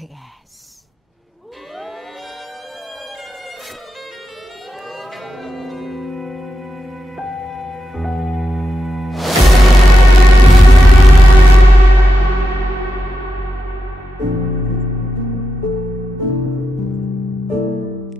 kick ass.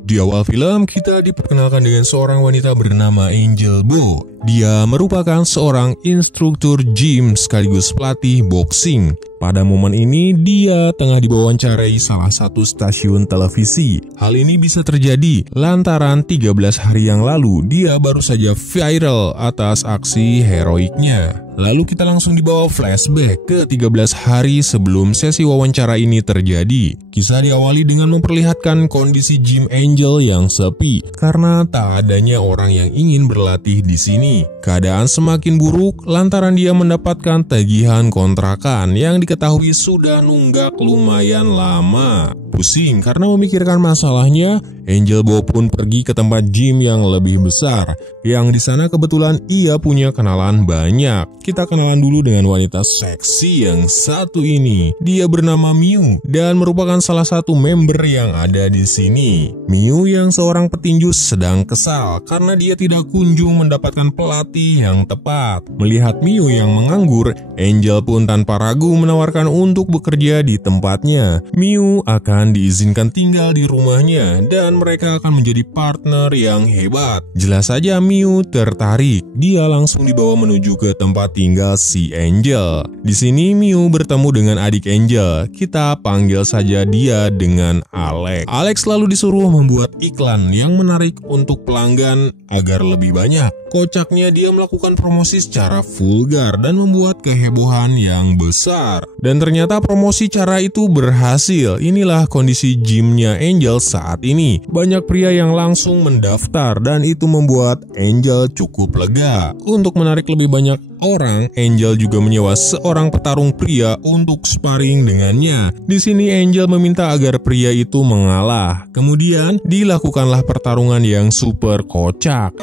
Di awal film, kita diperkenalkan dengan seorang wanita bernama Angel Bo. Dia merupakan seorang instruktur gym sekaligus pelatih boxing. Pada momen ini, dia tengah diwawancarai salah satu stasiun televisi. Hal ini bisa terjadi lantaran 13 hari yang lalu, dia baru saja viral atas aksi heroiknya. Lalu kita langsung dibawa flashback ke 13 hari sebelum sesi wawancara ini terjadi. Kisah diawali dengan memperlihatkan kondisi gym Angel yang sepi karena tak adanya orang yang ingin berlatih di sini. Keadaan semakin buruk lantaran dia mendapatkan tagihan kontrakan yang diketahui sudah nunggak lumayan lama. Pusing karena memikirkan masalahnya, Angel Bo pun pergi ke tempat gym yang lebih besar. Yang di sana kebetulan ia punya kenalan banyak. Kita kenalan dulu dengan wanita seksi yang satu ini. Dia bernama Miu dan merupakan salah satu member yang ada di sini. Miu yang seorang petinju sedang kesal karena dia tidak kunjung mendapatkan pelatih yang tepat. Melihat Miu yang menganggur, Angel pun tanpa ragu menawarkan untuk bekerja di tempatnya. Miu akan diizinkan tinggal di rumahnya dan mereka akan menjadi partner yang hebat. Jelas saja Miu tertarik. Dia langsung dibawa menuju ke tempat tinggal si Angel. Di sini Miu bertemu dengan adik Angel. Kita panggil saja dia dengan Alex. Alex selalu disuruh membuat iklan yang menarik untuk pelanggan agar lebih banyak. Kocaknya dia melakukan promosi secara vulgar dan membuat kehebohan yang besar. Dan ternyata promosi cara itu berhasil. Inilah kondisi gymnya Angel saat ini. Banyak pria yang langsung mendaftar dan itu membuat Angel cukup lega. Untuk menarik lebih banyak orang, Angel juga menyewa seorang petarung pria untuk sparring dengannya. Di sini Angel meminta agar pria itu mengalah. Kemudian dilakukanlah pertarungan yang super kocak.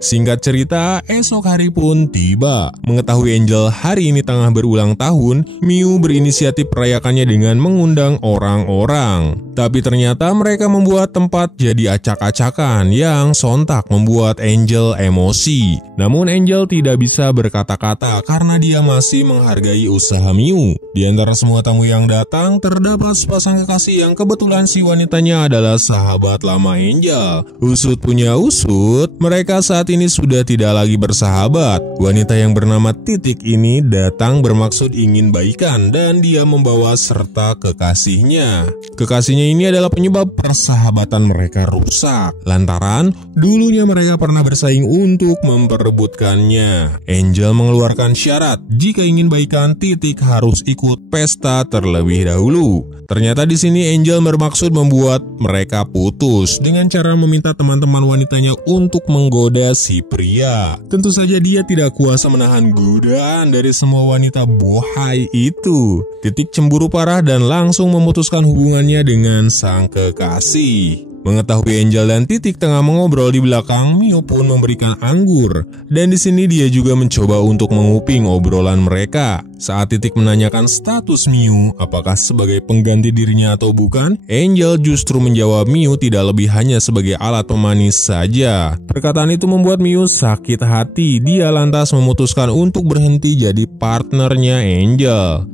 Singkat cerita, esok hari pun tiba. Mengetahui Angel hari ini tengah berulang tahun, Miu berinisiatif merayakannya dengan mengundang orang-orang. Tapi ternyata mereka membuat tempat jadi acak-acakan yang sontak membuat Angel emosi. Namun Angel tidak bisa berkata-kata karena dia masih menghargai usaha Miu. Di antara semua tamu yang datang, terdapat sepasang kekasih yang kebetulan si wanitanya adalah sahabat lama Angel. Usut punya usut, mereka saat ini sudah tidak lagi bersahabat. Wanita yang bernama Titik ini datang bermaksud ingin baikan dan dia membawa serta kekasihnya. Kekasihnya ini adalah penyebab persahabatan mereka rusak. Lantaran dulunya mereka pernah bersaing untuk memperebutkannya. Angel mengeluarkan syarat jika ingin baikan, Titik harus ikut pesta terlebih dahulu. Ternyata di sini Angel bermaksud membuat mereka putus dengan cara meminta teman-teman wanitanya untuk menggoda si pria. Tentu saja dia tidak kuasa menahan godaan dari semua wanita bohai itu. Titik cemburu parah dan langsung memutuskan hubungannya dengan sang kekasih. Mengetahui Angel dan Titik tengah mengobrol di belakang, Miu pun memberikan anggur. Dan di sini dia juga mencoba untuk menguping obrolan mereka. Saat Titik menanyakan status Miu, apakah sebagai pengganti dirinya atau bukan, Angel justru menjawab Miu tidak lebih hanya sebagai alat pemanis saja. Perkataan itu membuat Miu sakit hati. Dia lantas memutuskan untuk berhenti jadi partnernya Angel.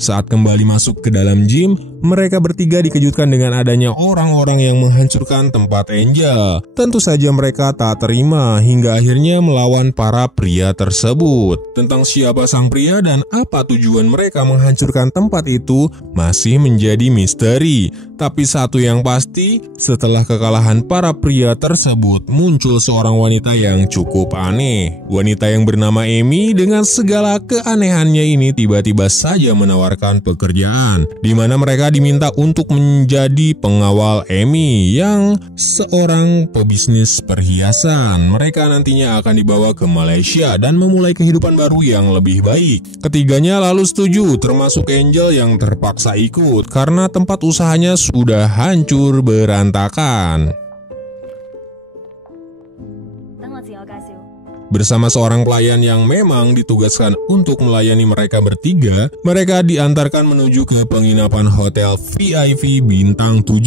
Saat kembali masuk ke dalam gym, mereka bertiga dikejutkan dengan adanya orang-orang yang menghancurkan tempat Angel. Tentu saja mereka tak terima hingga akhirnya melawan para pria tersebut. Tentang siapa sang pria dan apa tujuan mereka menghancurkan tempat itu masih menjadi misteri. Tapi satu yang pasti, setelah kekalahan para pria tersebut, muncul seorang wanita yang cukup aneh. Wanita yang bernama Amy dengan segala keanehannya ini tiba-tiba saja menawarkan pekerjaan, di mana mereka diminta untuk menjadi pengawal Amy yang seorang pebisnis perhiasan. Mereka nantinya akan dibawa ke Malaysia dan memulai kehidupan baru yang lebih baik. Ketiganya lalu setuju, termasuk Angel yang terpaksa ikut karena tempat usahanya sudah hancur berantakan. Bersama seorang pelayan yang memang ditugaskan untuk melayani mereka bertiga, mereka diantarkan menuju ke penginapan hotel VIP bintang 7.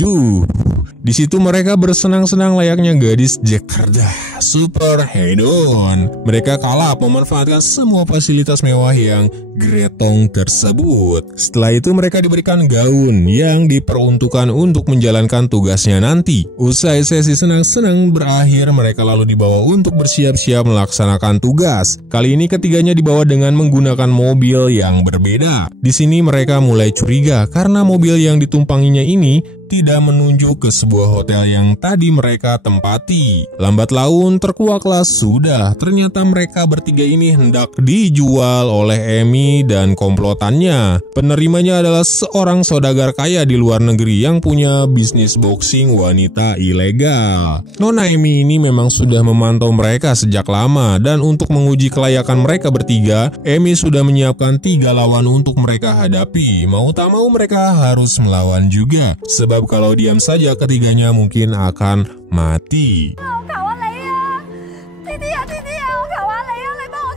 Di situ mereka bersenang-senang layaknya gadis Jakarta super hedon. Mereka kalap memanfaatkan semua fasilitas mewah yang gretong tersebut. Setelah itu mereka diberikan gaun yang diperuntukkan untuk menjalankan tugasnya nanti. Usai sesi senang-senang berakhir, mereka lalu dibawa untuk bersiap-siap melaksanakan tugas. Kali ini ketiganya dibawa dengan menggunakan mobil yang berbeda. Di sini mereka mulai curiga karena mobil yang ditumpanginya ini tidak menunjuk ke sebuah hotel yang tadi mereka tempati. Lambat laun terkuaklah sudah, ternyata mereka bertiga ini hendak dijual oleh Emi dan komplotannya. Penerimanya adalah seorang saudagar kaya di luar negeri yang punya bisnis boxing wanita ilegal. Nona Emi ini memang sudah memantau mereka sejak lama, dan untuk menguji kelayakan mereka bertiga, Emi sudah menyiapkan 3 lawan untuk mereka hadapi. Mau tak mau mereka harus melawan juga, sebab kalau diam saja ketiganya mungkin akan mati.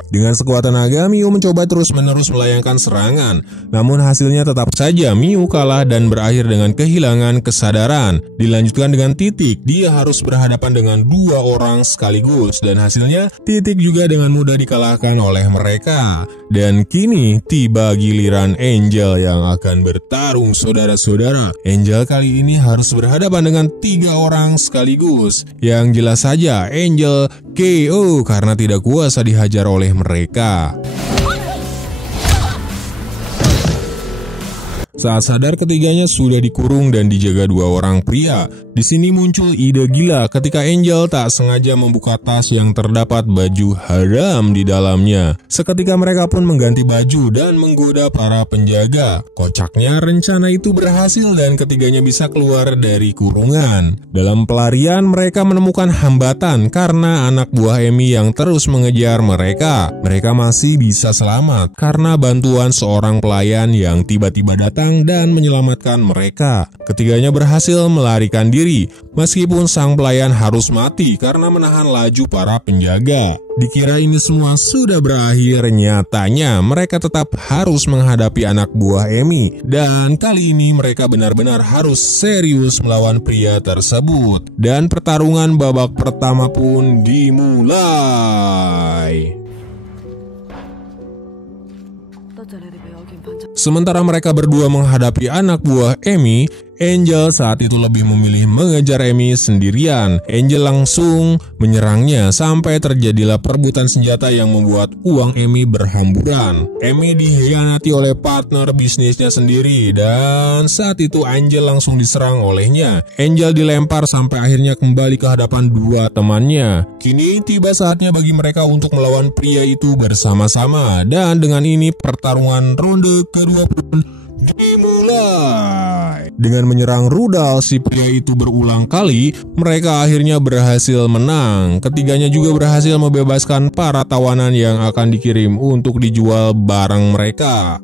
Dengan sekuat tenaga, Miu mencoba terus-menerus melayangkan serangan. Namun hasilnya tetap saja Miu kalah dan berakhir dengan kehilangan kesadaran. Dilanjutkan dengan Titik, dia harus berhadapan dengan 2 orang sekaligus. Dan hasilnya, Titik juga dengan mudah dikalahkan oleh mereka. Dan kini, tiba giliran Angel yang akan bertarung, saudara-saudara. Angel kali ini harus berhadapan dengan 3 orang sekaligus. Yang jelas saja, Angel KO karena tidak kuasa dihajar oleh mereka. Saat sadar ketiganya sudah dikurung dan dijaga 2 orang pria. Di sini muncul ide gila ketika Angel tak sengaja membuka tas yang terdapat baju haram di dalamnya. Seketika mereka pun mengganti baju dan menggoda para penjaga. Kocaknya rencana itu berhasil dan ketiganya bisa keluar dari kurungan. Dalam pelarian mereka menemukan hambatan karena anak buah Emi yang terus mengejar mereka. Mereka masih bisa selamat karena bantuan seorang pelayan yang tiba-tiba datang dan menyelamatkan mereka. Ketiganya berhasil melarikan diri, meskipun sang pelayan harus mati karena menahan laju para penjaga. Dikira ini semua sudah berakhir, nyatanya mereka tetap harus menghadapi anak buah Emi. Dan kali ini mereka benar-benar harus serius melawan pria tersebut. Dan pertarungan babak pertama pun dimulai. Sementara mereka berdua menghadapi anak buah Emi, Angel saat itu lebih memilih mengejar Emi sendirian. Angel langsung menyerangnya sampai terjadilah perebutan senjata yang membuat uang Emi berhamburan. Emi dikhianati oleh partner bisnisnya sendiri dan saat itu Angel langsung diserang olehnya. Angel dilempar sampai akhirnya kembali ke hadapan 2 temannya. Kini tiba saatnya bagi mereka untuk melawan pria itu bersama-sama, dan dengan ini pertarungan ronde kedua pun dimulai. Dengan menyerang rudal si pria itu berulang kali, mereka akhirnya berhasil menang. Ketiganya juga berhasil membebaskan para tawanan yang akan dikirim untuk dijual barang mereka.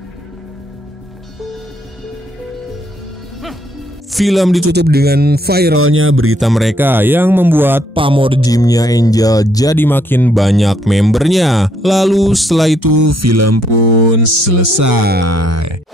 Film ditutup dengan viralnya berita mereka yang membuat pamor gymnya Angel jadi makin banyak membernya. Lalu setelah itu film pun selesai.